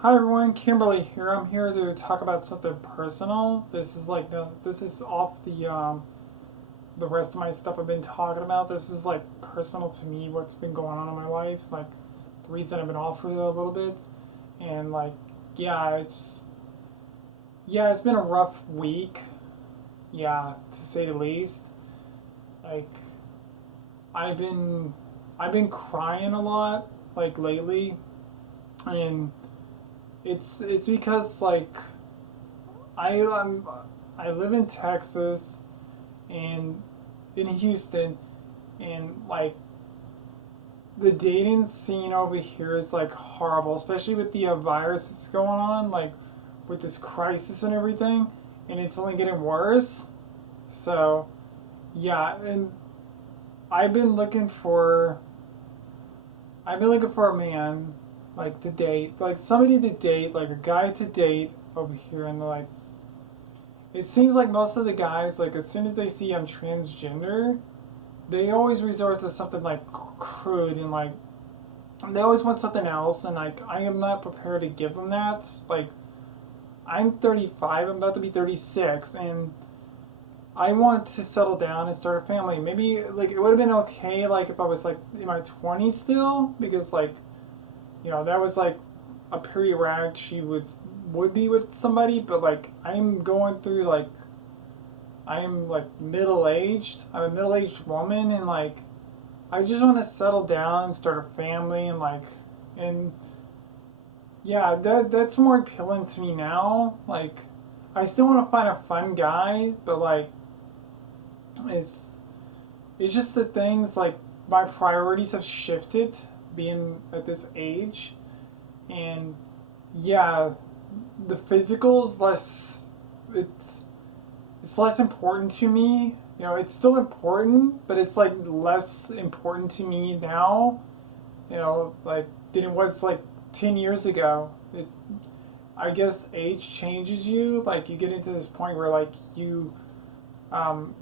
Hi everyone, Kimberly here. I'm here to talk about something personal. This is off the rest of my stuff I've been talking about. This is like personal to me. What's been going on in my life, like the reason I've been off for a little bit, and yeah, it's been a rough week. Yeah, to say the least. Like I've been I've been crying a lot like lately, and it's because I um I live in Texas and in Houston, and the dating scene over here is like horrible, especially with the virus that's going on, like with this crisis and everything, and it's only getting worse. So yeah, and I've been looking for I've been looking for a man to date, like somebody to date, like a guy to date over here, and it seems like most of the guys, like as soon as they see I'm transgender, they always resort to something like crude and like they always want something else, and like I am not prepared to give them that. Like I'm 35, I'm about to be 36, and I want to settle down and start a family. Maybe like it would have been okay like if I was like in my 20s still, because that was like a period where I actually would be with somebody, but like I'm going through I am like middle aged. I'm a middle aged woman, and like I just want to settle down and start a family, and yeah, that's more appealing to me now. Like I still want to find a fun guy, but like it's it's just that things like my priorities have shifted being at this age, and yeah, the physical is less it's it's less important to me. It's still important, but it's like less important to me now. Like than it was like 10 years ago. I guess age changes you. Like you get into this point where like um,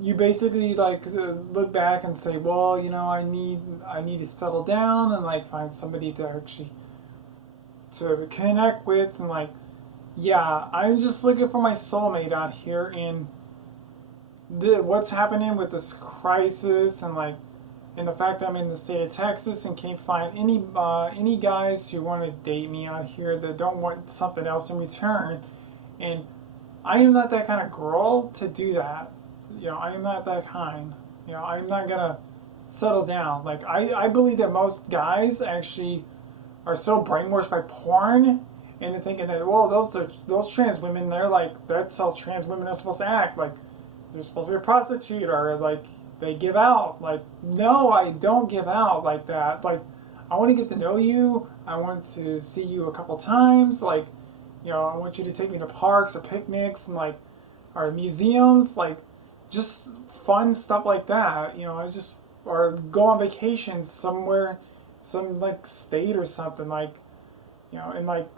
you basically look back and say, well, I need to settle down and like find somebody to actually to connect with, and like yeah, I'm just looking for my soulmate out here, and what's happening with this crisis, and the fact that I'm in the state of Texas and can't find any guys who want to date me out here that don't want something else in return, and I am not that kind of girl to do that. I am not that kind. I'm not gonna settle down. Like I believe that most guys actually are so brainwashed by porn into thinking that, well, those trans women, they're like, that's how trans women are supposed to act. Like they're supposed to be a prostitute, or like they give out. Like no, I don't give out like that. Like I want to get to know you. I want to see you a couple times. Like I want you to take me to parks or picnics and like or museums, like just fun stuff like that. I just or go on vacation somewhere, some like state or something, and like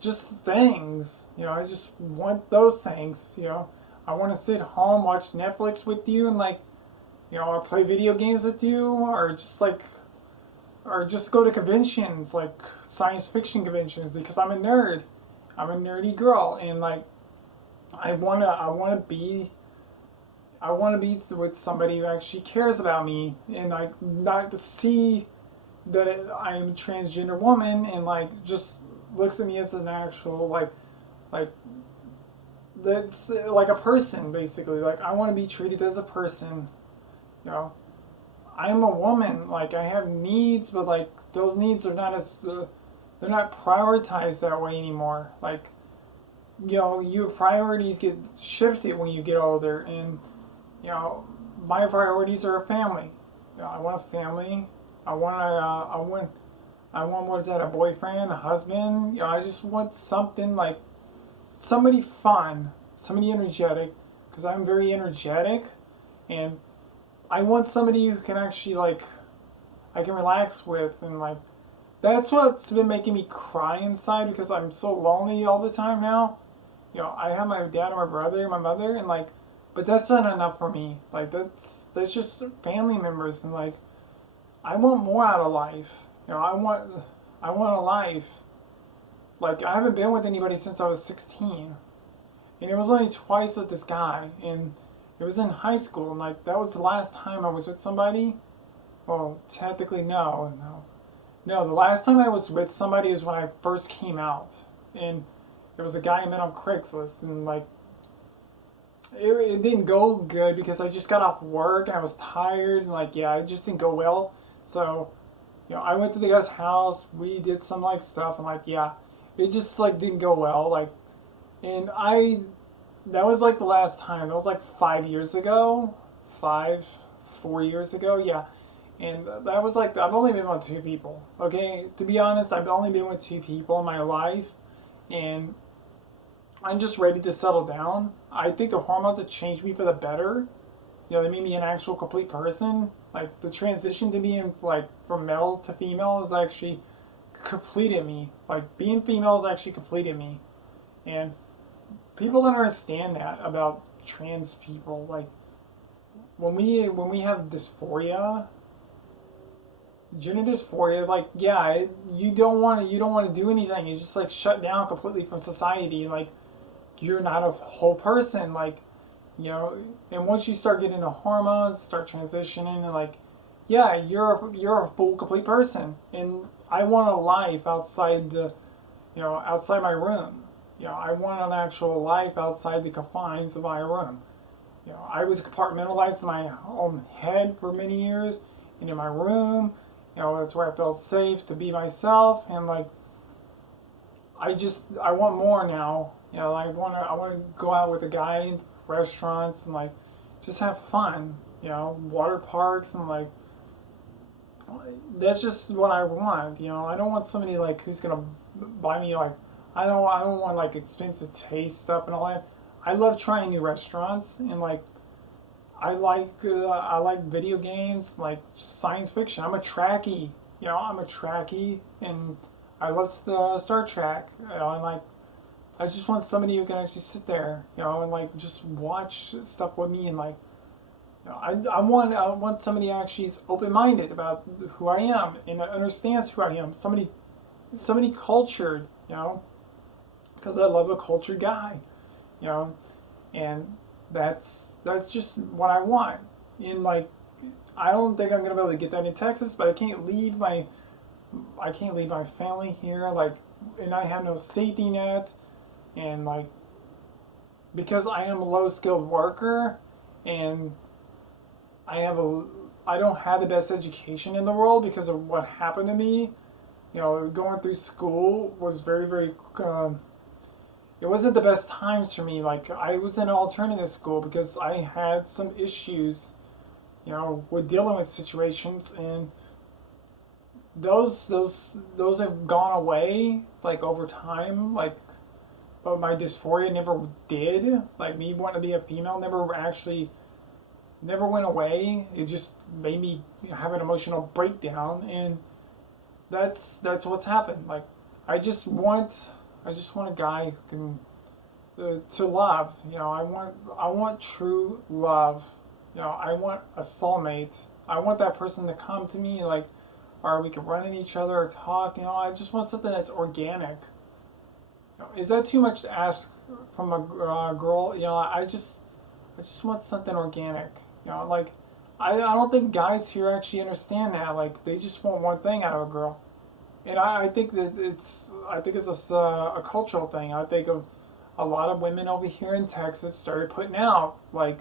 just things. I just want those things. I want to sit home, watch Netflix with you, and like or play video games with you, or just go to conventions like science fiction conventions, because I'm a nerd. I'm a nerdy girl, and like I want to be with somebody who actually cares about me, and like not to see that I'm a transgender woman and like just looks at me as an actual like that's like a person, basically. Like I want to be treated as a person. You know, I'm a woman. Like I have needs, but like those needs are not as they're not prioritized that way anymore. Like your priorities get shifted when you get older, and you know my priorities are a family. I want a family. I want what is that? A boyfriend, a husband. I just want something like somebody fun, somebody energetic, because I'm very energetic, and I want somebody who can actually like I can relax with, and like that's what's been making me cry inside, because I'm so lonely all the time now. I have my dad and my brother and my mother, and like, but that's not enough for me. Like that's just family members, and like I want more out of life. I want a life. Like, I haven't been with anybody since I was 16. And it was only twice with this guy. And it was in high school. And, like, that was the last time I was with somebody. Well, technically, no. No, the last time I was with somebody is when I first came out. And it was a guy I met on Craigslist. And, like, it didn't go good because I just got off work and I was tired. And, like, yeah, it just didn't go well. So, I went to the guy's house. We did some, like, stuff. And, like, yeah, it just, like, didn't go well. Like, and that was, like, the last time. That was, like, 5 years ago. 4 years ago, yeah. And that was like, I've only been with two people. Okay, to be honest, I've only been with two people in my life, and I'm just ready to settle down. I think the hormones have changed me for the better. They made me an actual complete person. Like, the transition to being, like, from male to female is actually completed me. Like, being female has actually completed me. And people don't understand that about trans people. Like, when we have dysphoria, gender dysphoria, like, yeah, you don't want to do anything. You just, like, shut down completely from society. Like, you're not a whole person. Like, and once you start getting the hormones, start transitioning, and, like, yeah, you're a full complete person. And I want a life outside outside my room. I want an actual life outside the confines of my room. I was compartmentalized in my own head for many years, and in my room. That's where I felt safe to be myself, and, like, I want more now. I want to go out with a guy in restaurants and, like, just have fun. Water parks, and, like, that's just what I want. I don't want somebody, like, who's gonna buy me, like, I don't want, like, expensive taste stuff and all that. I love trying new restaurants, and, like, I like video games, like science fiction. I'm a Trekkie. I'm a Trekkie, and I love Star Trek. And, like, I just want somebody who can actually sit there, and, like, just watch stuff with me, and, like, I want somebody who actually is open minded about who I am and understands who I am. Somebody cultured, because I love a cultured guy, you know, and that's just what I want. And, like, I don't think I'm gonna be able to get that in Texas, but I can't leave my family here, like, and I have no safety net, and, like, because I am a low skilled worker, and I don't have the best education in the world because of what happened to me. Going through school was very, very. It wasn't the best times for me. Like, I was in an alternative school because I had some issues, with dealing with situations, and those have gone away, like, over time. Like, but my dysphoria never did. Like, me wanting to be a female never went away. It just made me have an emotional breakdown, and that's what's happened. Like, I just want a guy who can to love. I want true love. I want a soulmate. I want that person to come to me, like, or we can run into each other or talk. I just want something that's organic. Is that too much to ask from a girl? I just want something organic. Like, I don't think guys here actually understand that. Like, they just want one thing out of a girl, and I think that it's a cultural thing. I think of a lot of women over here in Texas started putting out, like,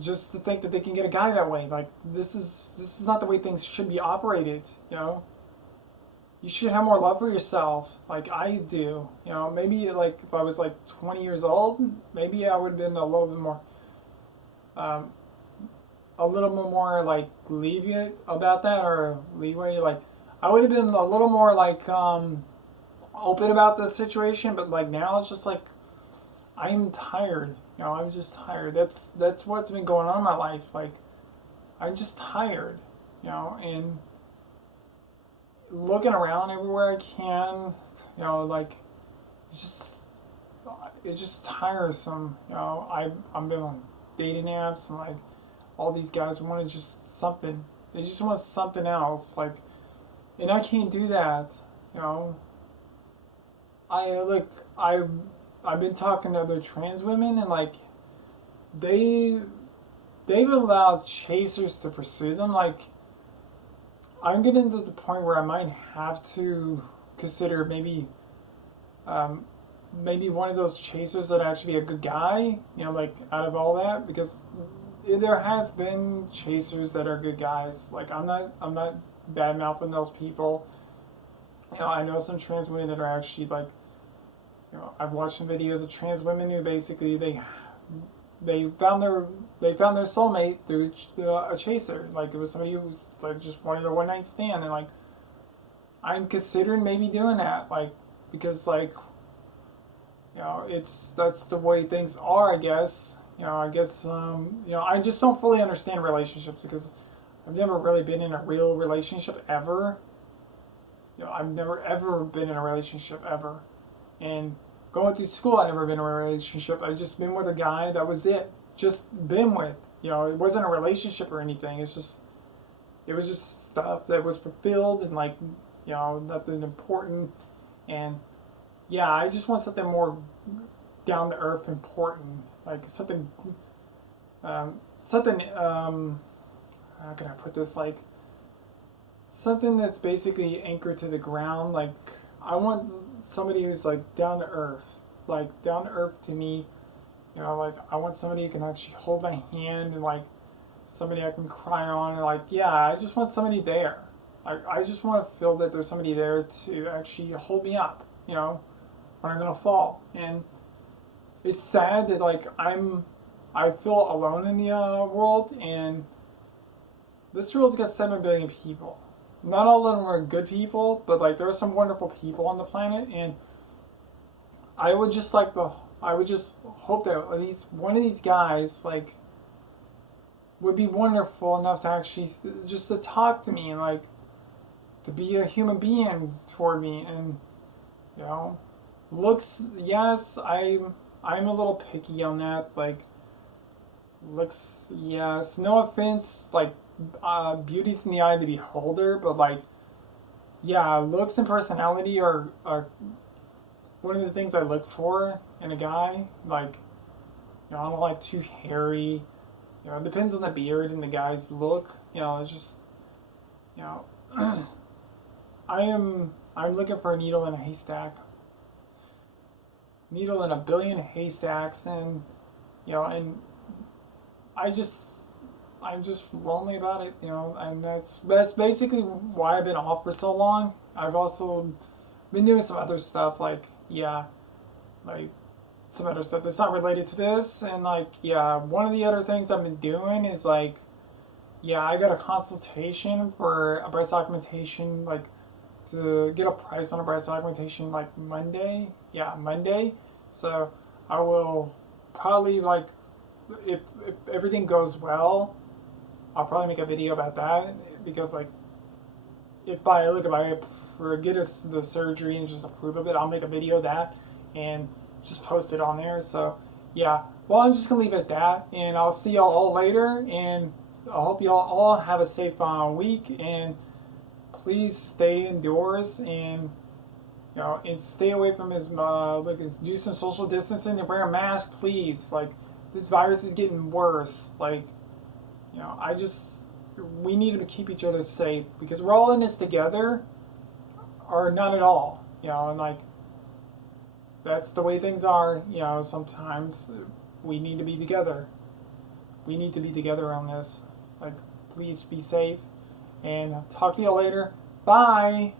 just to think that they can get a guy that way. Like, this is not the way things should be operated. You should have more love for yourself, like I do. Maybe, like, if I was, like, 20 years old, maybe I would have been a little bit more, um, like, lenient about that, or leeway. Like, I would have been a little more, like, open about the situation. But, like, now it's just like I'm tired. I'm just tired. That's what's been going on in my life. Like, I'm just tired. And looking around everywhere I can, like, it's just tiresome. I'm been on dating apps, and, like, all these guys want just something. They just want something else, like, and I can't do that. I like I've been talking to other trans women, and like they they've allowed chasers to pursue them. Like I'm getting to the point where I might have to consider um, maybe one of those chasers that actually be a good guy. You know, like out of all that, because there has been chasers that are good guys. Like I'm not bad mouthing those people. You know, I know some trans women that are actually like, you know, I've watched some videos of trans women who basically they found their they found their soulmate through a chaser. Like it was somebody who was like just wanted a one night stand, and like I'm considering maybe doing that, like because like you know that's the way things are, I guess. You know, I guess you know I just don't fully understand relationships because I've never really been in a real relationship ever. You know, I've never ever been in a relationship ever, and going through school, I never been in a relationship. I just been with a guy. That was it. Just been with. You know, it wasn't a relationship or anything. It was just stuff that was fulfilled and like, you know, nothing important. And yeah, I just want something more down to earth, important, like something. How can I put this? Like something that's basically anchored to the ground. Like I want somebody who's like down to earth, like down to earth to me. You know, like I want somebody who can actually hold my hand and like somebody I can cry on and like yeah, I just want somebody there. I just want to feel that there's somebody there to actually hold me up. You know, when I'm gonna fall. And it's sad that like I feel alone in the world, and this world's got 7 billion people. Not all of them are good people, but like there are some wonderful people on the planet, and I would just like the I would just hope that at least one of these guys like would be wonderful enough to actually just to talk to me and like to be a human being toward me. And you know, looks, yes, I'm a little picky on that. Like looks, yes, no offense, like beauty's in the eye of the beholder, but like yeah, looks and personality are one of the things I look for in a guy. Like, you know, I don't like too hairy. You know, it depends on the beard and the guy's look. You know, it's just, you know, I'm looking for a needle in a haystack. Needle in a billion haystacks, and you know, and I just I'm just lonely about it. You know, and that's basically why I've been off for so long. I've also been doing some other stuff, like yeah, like some other stuff that's not related to this. And like yeah, one of the other things I've been doing is like yeah, I got a consultation for a breast augmentation, like to get a price on a breast augmentation like Monday. Yeah, Monday. So I will probably like if everything goes well, I'll probably make a video about that because like if I get us the surgery and just approve of it, I'll make a video of that and just post it on there. So yeah, well I'm just gonna leave it at that, and I'll see y'all all later, and I hope y'all all have a safe week, and please stay indoors and you know and stay away from his like do some social distancing and wear a mask, please. Like this virus is getting worse. Like you know, we need to keep each other safe because we're all in this together, or not at all. You know, and like that's the way things are. You know, sometimes we need to be together. We need to be together on this. Like, please be safe, and talk to you later. Bye.